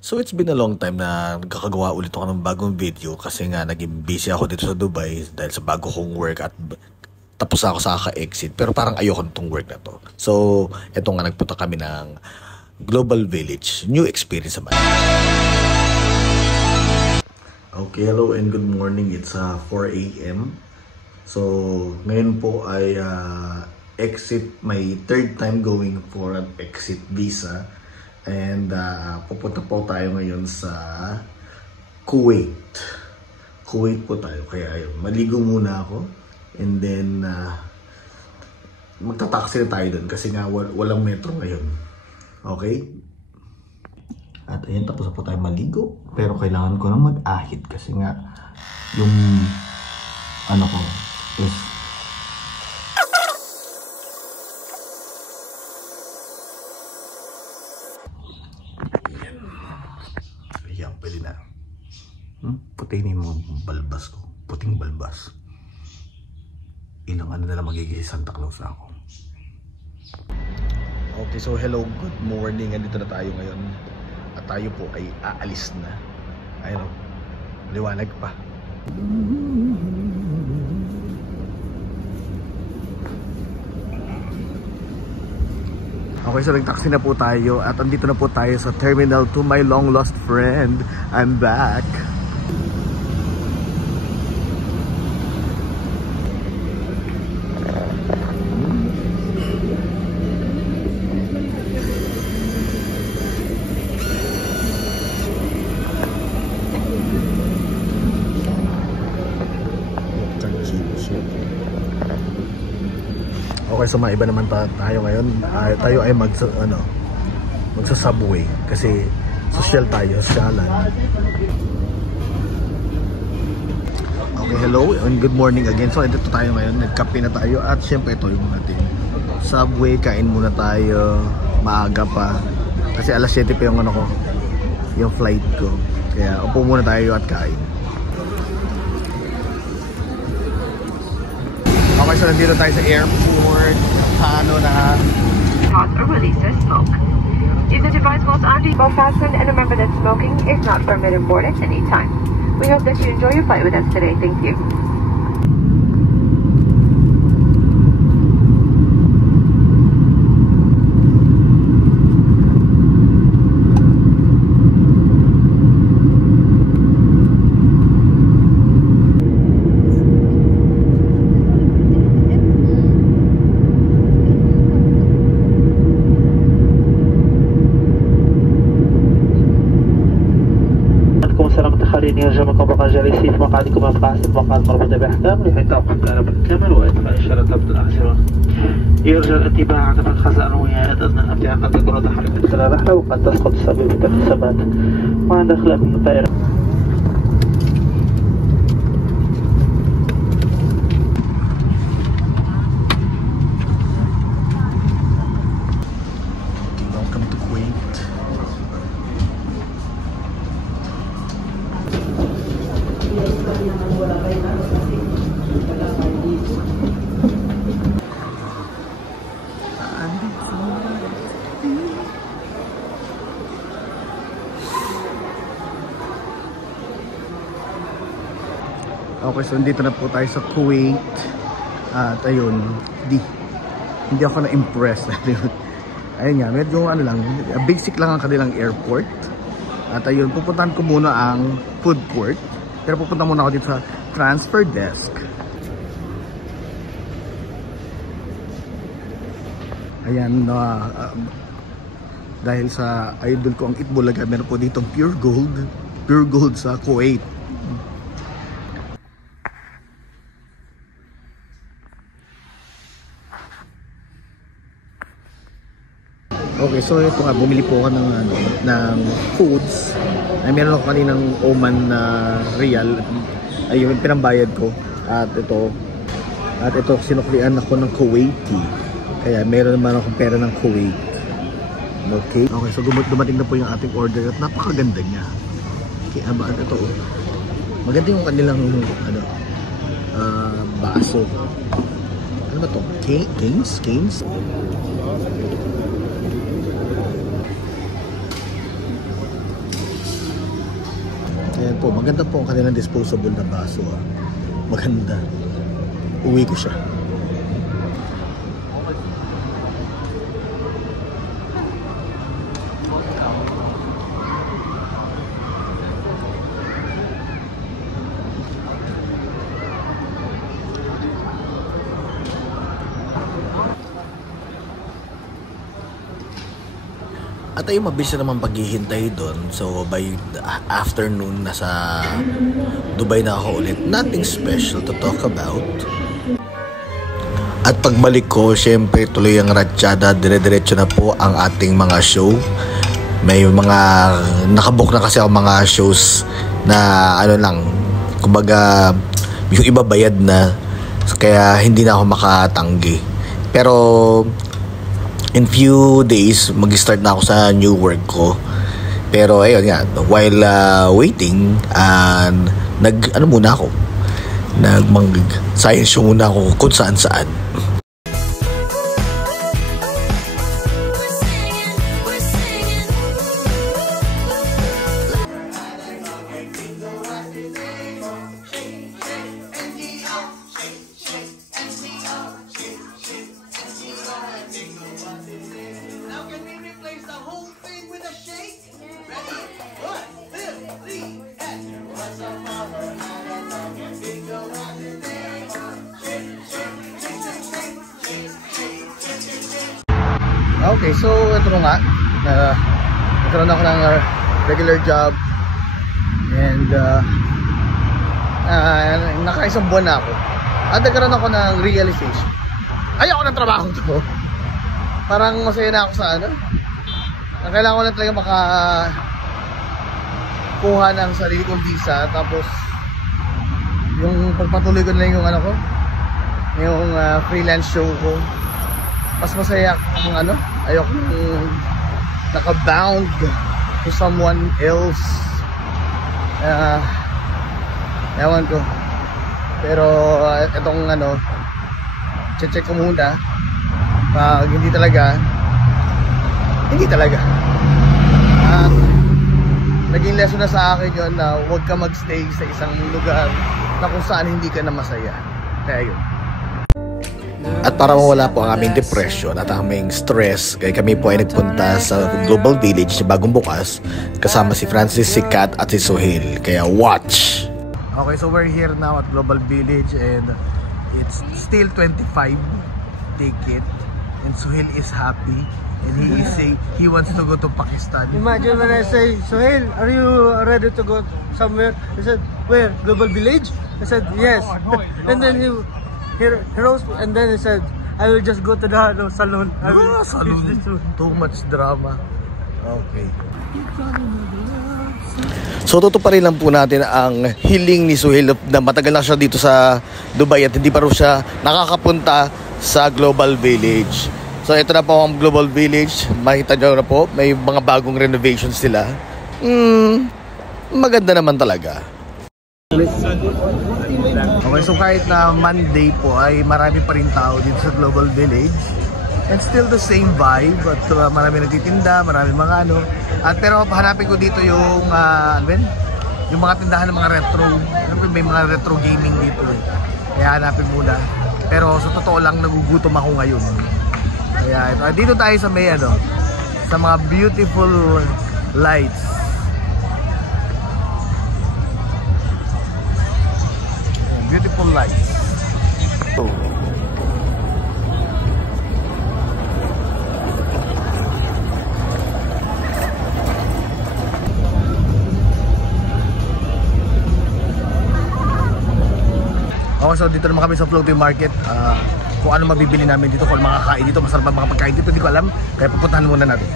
So it's been a long time na nagkakagawa ulit ako ng bagong video kasi nga naging busy ako dito sa Dubai dahil sa bago kong work at tapos ako sa kaka-exit pero parang ayoko nitong work na to. So eto nga, nagpunta kami ng Global Village, new experience naman. Okay, hello and good morning. It's 4 AM. So ngayon po ay exit, my third time going for an exit visa. And pupunta po tayo ngayon sa Kuwait. Kuwait po tayo. Kaya ayun, maligo muna ako. And then magta-taxi na tayo dun kasi nga walang metro ngayon. Okay? At ayun, tapos na po tayo maligo. Pero kailangan ko nang mag-ahit kasi nga yung ano ko is yan, pwede na. Puti na yung mga balbas ko. Puting balbas. Ilang ano na lang magiging Santa Claus na ako. Okay, so hello, good morning. Andito na tayo ngayon. At tayo po ay aalis na. Ayun, liwanag pa. Okay, so nag-taxi na po tayo at andito na po tayo sa terminal to my long lost friend. I'm back. Okay, so maiba naman tayo ngayon. Tayo ay magsa-subway kasi social tayo, sosyalan. Okay, hello and good morning again. So dito tayo ngayon, nagkape na tayo at syempre ito yung ating subway. Kain muna tayo, maaga pa kasi alas 7 pa yung ano ko, yung flight ko. Kaya upo muna tayo at kain. Okay, so nandito tayo sa airport. Paano na? Or releases smoke. If the device was under fastened, and remember that smoking is not permitted aboard at any time. We hope that you enjoy your flight with us today. Thank you. يرجمكم بقى جالسين في مقعدكم القاعدة مقعد مربوطة بأحكام لحين توقف كهرباء الكامل وإدخال إشارة ضبط الأحزمة. يرجى الانتباه عند الخزان وهي أن أمتعة قد تكون تحركت خلال الرحلة وقد تسقط بسبب التكسبات وعند إخلاق من الطائرة. Welcome to Kuwait. Okay, so dito na po tayo sa Kuwait. At ayun, hindi ako na-impress. Ayun nga, medyo ano lang, basic lang ang kanilang airport. At ayun, pupuntahan ko muna ang food court. Pero pupunta muna ako dito sa transfer desk. Ayan, dahil sa idol ko ang Itbulaga, meron po ditong pure gold sa Kuwait. Okay, so ito nga, bumili po ako ng foods. Ay, meron ako kaninang Oman na real. Ayun, pinambayad ko. At ito, sinuklian ako ng Kuwaiti. Kaya meron naman akong pera ng Kuwait. Okay. Okay, so dumating na po yung ating order at napakaganda niya. Okay, ito. Maganda yung kanilang baso. Ano ba to? Canes? Ayan po, maganda po ang kanilang disposable na baso. Maganda. Uwi ko siya. At ay mabilis na naman paghihintay doon. So by afternoon nasa Dubai na ako ulit. Nothing special to talk about. At pagbalik ko, syempre tuloy ang ratsyada. Dire-diretso na po ang ating mga show. May mga nakabook na kasi ako mga shows na ano lang, kumbaga yung iba bayad na, kaya hindi na ako makatanggi. Pero in few days, mag-start na ako sa new work ko. Pero ayun nga, while waiting, science show muna ako kung saan-saan. Okay, so ito nga, nagkaroon ako ng regular job and nakaisang buwan na ako at nagkaroon ako ng realization. Ayoko ng trabaho to. Parang masaya na ako sa ano, kailangan ko lang talaga makakuha ng sarili kong visa, tapos yung pagpatuloy ko na lang yung ano ko, yung freelance show ko. Mas masaya akong ano, ayoko naka-bound to someone else. Ewan ko. Pero itong ano, check ko muna. Pag hindi talaga. At naging lesson na sa akin yun na huwag ka magstay sa isang lugar na kung saan hindi ka na masaya. Kaya yun. At para mawala po ang aming depression at aming stress, kaya kami po ay nagpunta sa Global Village bagong bukas kasama si Francis, si Kat at si Sohail. Kaya watch! Okay, so we're here now at Global Village and it's still 25 ticket and Sohail is happy and he wants to go to Pakistan. Imagine when I say, Sohail, are you ready to go somewhere? He said, where? Global Village? I said, yes. And then he rose and then he said, I will just go to the salon. Salon. Too much drama. Okay. So tutuparin lang po natin ang hiling ni Sohail na matagal na siya dito sa Dubai at hindi pa rin siya nakakapunta sa Global Village. So ito na po ang Global Village. Makita nyo na po, may mga bagong renovations sila. Maganda naman talaga. Okay, so kahit na Monday po ay marami pa rin tao dito sa Global Village and still the same vibe at marami nagtitinda, marami mga ano at pero hanapin ko dito yung yung mga tindahan ng mga retro, may mga retro gaming dito kaya hanapin muna, pero sa totoo lang nagugutom ako ngayon kaya dito tayo sa may ano, sa mga beautiful lights. Beautiful lights. Okay, so dito naman kami sa floating market. Kung ano mabibili namin dito, kung makakain dito, masarap ang mga pagkain dito, hindi ko alam. Kaya pupuntahan muna natin.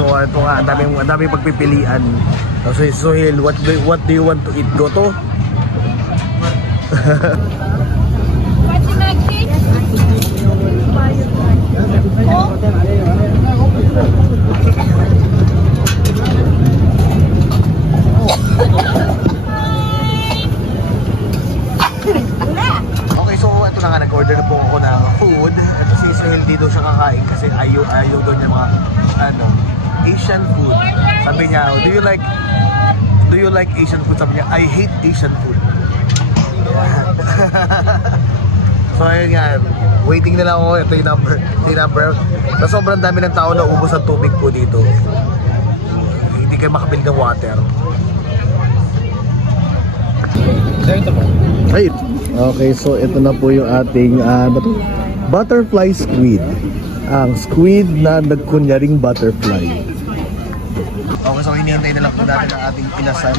So ito nga, ang daming pagpipilian. So Sohail, what do you want to eat? Goto? Okay, so ito na nga, nag-order na po ako ng food. Ito si Sohail, dito siya kakain kasi ayaw daw niya mga Asian food. Sabi niya, do you like do you like Asian food? Sabi niya, I hate Asian food. So ayun nga, waiting na lang ako. Ito yung number. Na sobrang dami ng tao na ubos ang tubig po dito. Hindi kayo makabili ng water. Right. Okay, so ito na po yung ating butterfly squid. Ang squid na nagkunyaring butterfly. Okay, so hinihintay na lang po natin ang ating inasal.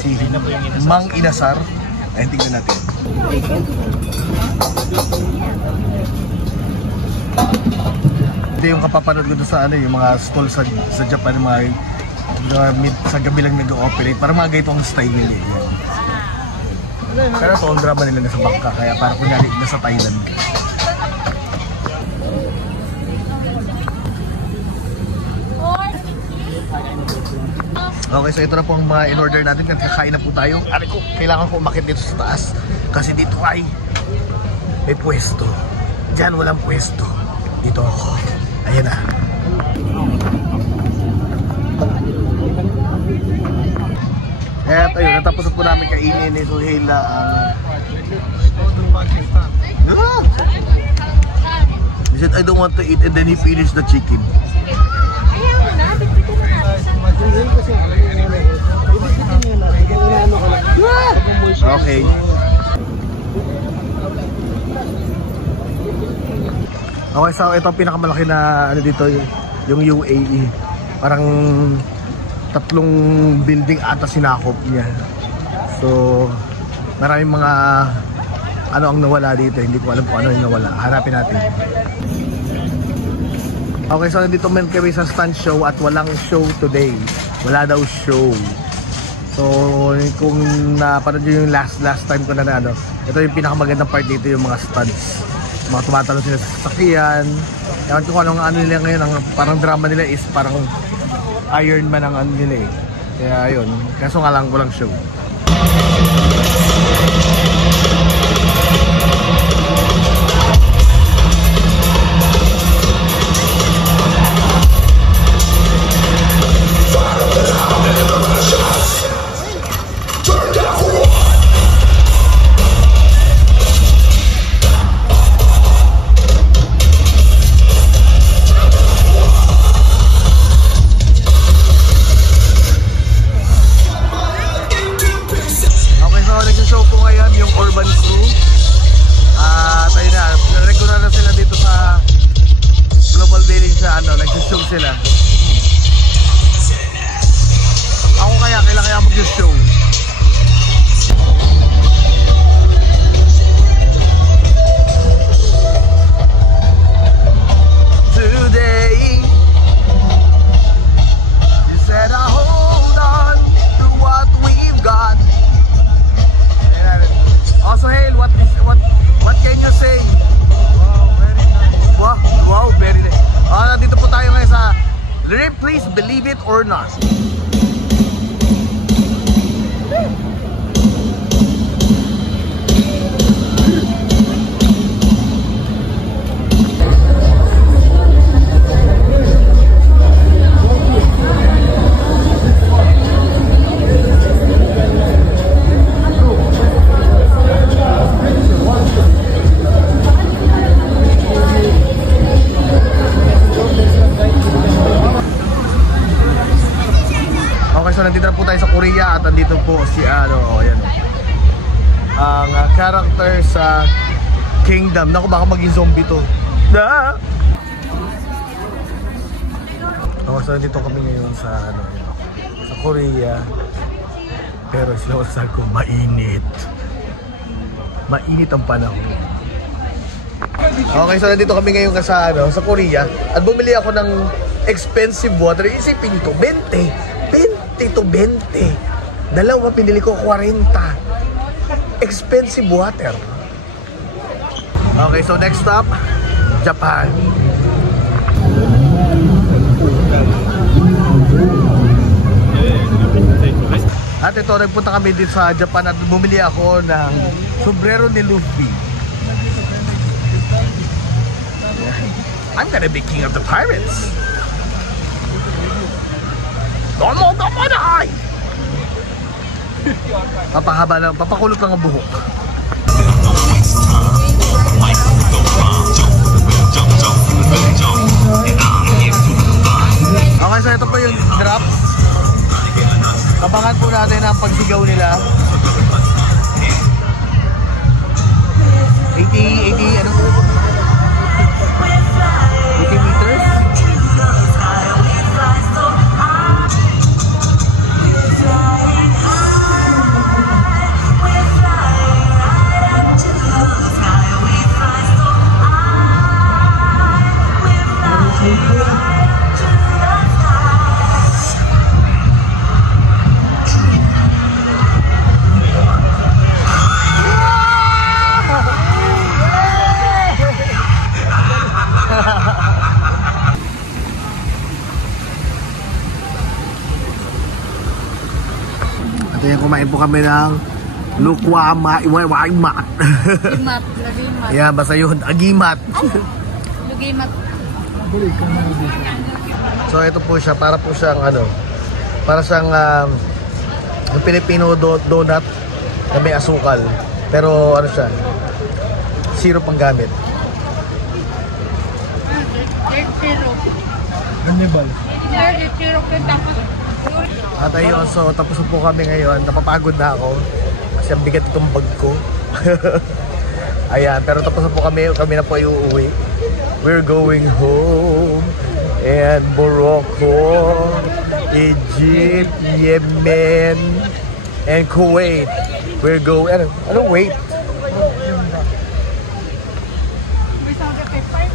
Si Mang Inasar. Ayun, tingnan natin. Ito yung kapapanood ko doon sa yung mga stall sa Japan, sa gabi lang nag-ooperate. Parang mga gaitong style nila. Pero ito ang drama nila nasa Bangka, kaya parang kunyari nasa Thailand. Okay, so ito na po ang mga in-order natin. Kakain na po tayo. Kailangan ko umakit dito sa taas. Kasi dito ay may pwesto. Diyan walang pwesto. Dito ako. Ayan na. At ayun, natapos na po namin kainin ni Suhail na he said, I don't want to eat, and then he finished the chicken. Okay. Okay, so ito ang pinakamalaki na dito, yung UAE. Parang 3 building ata sinakop niya. So maraming mga ang nawala dito. Hindi ko alam kung ano yung nawala. Hanapin natin. Okay, so nandito man kami sa stunt show at walang show today. Wala daw show. So kung napanood nyo yung last time ko na ito yung pinakamagandang part dito, yung mga stunts. Mga tumatalo sila sa sasakyan. Ewan ko kung ano nila ngayon. Ang parang drama nila is parang Iron Man ang nila eh. Kaya yun. Kaso nga lang walang show. Sila. Ako kailangan mag-show. Today you said I hold on to what we've got. Also, Hail, what can you say? Wow, very nice. Wow, very nice. Nandito po tayo ngayon sa Please Believe It or Not. Nandito na po tayo sa Korea at nandito po si ayan ang character sa Kingdom. Naku, baka maging zombie to. So nandito kami ngayon sa sa Korea. Pero sinawasan ko, mainit. Mainit ang panahon. Okay, so nandito kami ngayon sa Korea at bumili ako ng expensive water. Isipin ko, 20 to 20. Dalawa pinili ko 40. Expensive water. Okay, so next stop, Japan. At ito, nagpunta kami dito sa Japan at bumili ako ng sombrero ni Luffy. I'm gonna be king of the pirates. Domo dai! Papakulot lang ang buhok. Okay, so ito po yung drop. Abangan po natin ang pagsigaw nila. 80 meters? At yan, kumain po kami ng lukwama, iwaimat. Agimat, lagimat. Yan, basta yun, agimat. Lugimat. So ito po siya, para po siyang ano, para siyang yung Filipino donut na may asukal. Pero ano siya, syrup ang gamit. Third syrup. Hannibal. Third syrup yung tapos. At ayun, so tapos po kami ngayon. Napapagod na ako kasi ang bigat itong bag ko. Ayan, pero tapos po kami na po ay uuwi. We're going home. And Morocco, Egypt, Yemen, and Kuwait. We're going, ano wait? May sound effect.